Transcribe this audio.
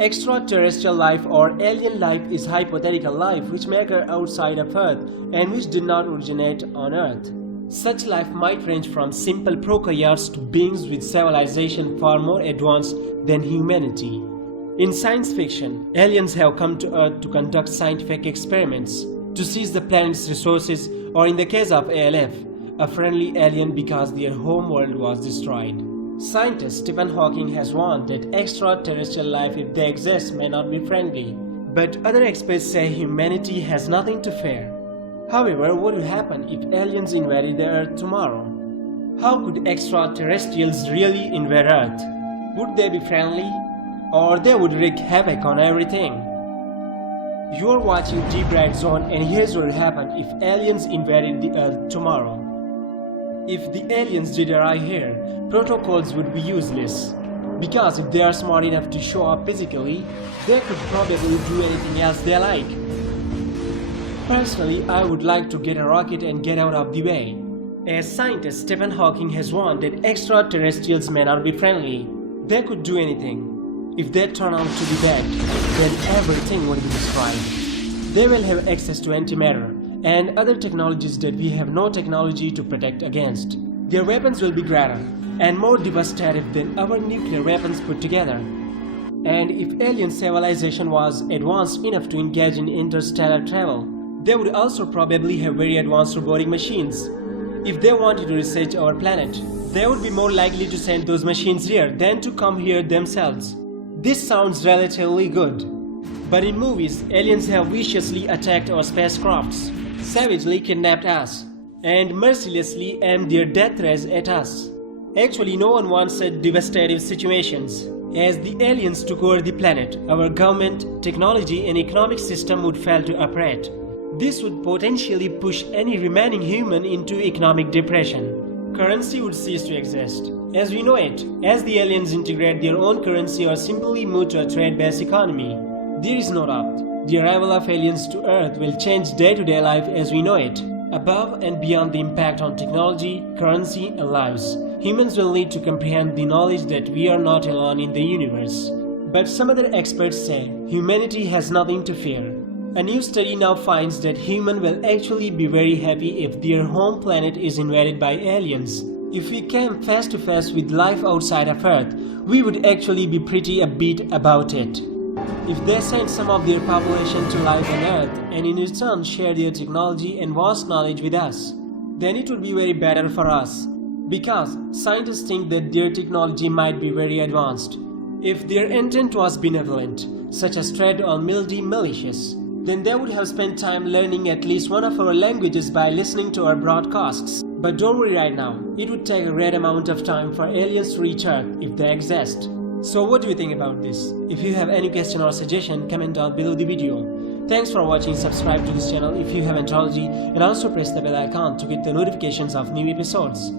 Extraterrestrial life or alien life is hypothetical life which may occur outside of Earth and which did not originate on Earth. Such life might range from simple prokaryotes to beings with civilization far more advanced than humanity. In science fiction, aliens have come to Earth to conduct scientific experiments, to seize the planet's resources, or in the case of ALF, a friendly alien because their homeworld was destroyed. Scientist Stephen Hawking has warned that extraterrestrial life, if they exist, may not be friendly. But other experts say humanity has nothing to fear. However, what would happen if aliens invaded the Earth tomorrow? How could extraterrestrials really invade Earth? Would they be friendly? Or they would wreak havoc on everything? You are watching Deep Red Zone, and here's what would happen if aliens invaded the Earth tomorrow. If the aliens did arrive here, protocols would be useless. Because if they are smart enough to show up physically, they could probably do anything else they like. Personally, I would like to get a rocket and get out of the way. As scientist Stephen Hawking has warned that extraterrestrials may not be friendly. They could do anything. If they turn out to be bad, then everything will be destroyed. They will have access to antimatter and other technologies that we have no technology to protect against. Their weapons will be greater and more devastating than our nuclear weapons put together. And if alien civilization was advanced enough to engage in interstellar travel, they would also probably have very advanced robotic machines. If they wanted to research our planet, they would be more likely to send those machines here than to come here themselves. This sounds relatively good. But in movies, aliens have viciously attacked our spacecrafts, savagely kidnapped us, and mercilessly aimed their death rays at us. Actually, no one wants such devastating situations. As the aliens took over the planet, our government, technology and economic system would fail to operate. This would potentially push any remaining human into economic depression. Currency would cease to exist as we know it, as the aliens integrate their own currency or simply move to a trade-based economy. There is no doubt, the arrival of aliens to Earth will change day-to-day life as we know it. Above and beyond the impact on technology, currency and lives, humans will need to comprehend the knowledge that we are not alone in the universe. But some other experts say humanity has nothing to fear. A new study now finds that humans will actually be very happy if their home planet is invaded by aliens. If we came face to face with life outside of Earth, we would actually be pretty upbeat about it. If they sent some of their population to life on Earth and in return share their technology and vast knowledge with us, then it would be very better for us. Because scientists think that their technology might be very advanced. If their intent was benevolent, such as trade or merely malicious, then they would have spent time learning at least one of our languages by listening to our broadcasts. But don't worry right now, it would take a great amount of time for aliens to reach Earth if they exist. So what do you think about this? If you have any question or suggestion, comment down below the video. Thanks for watching, subscribe to this channel if you haven't already, and also press the bell icon to get the notifications of new episodes.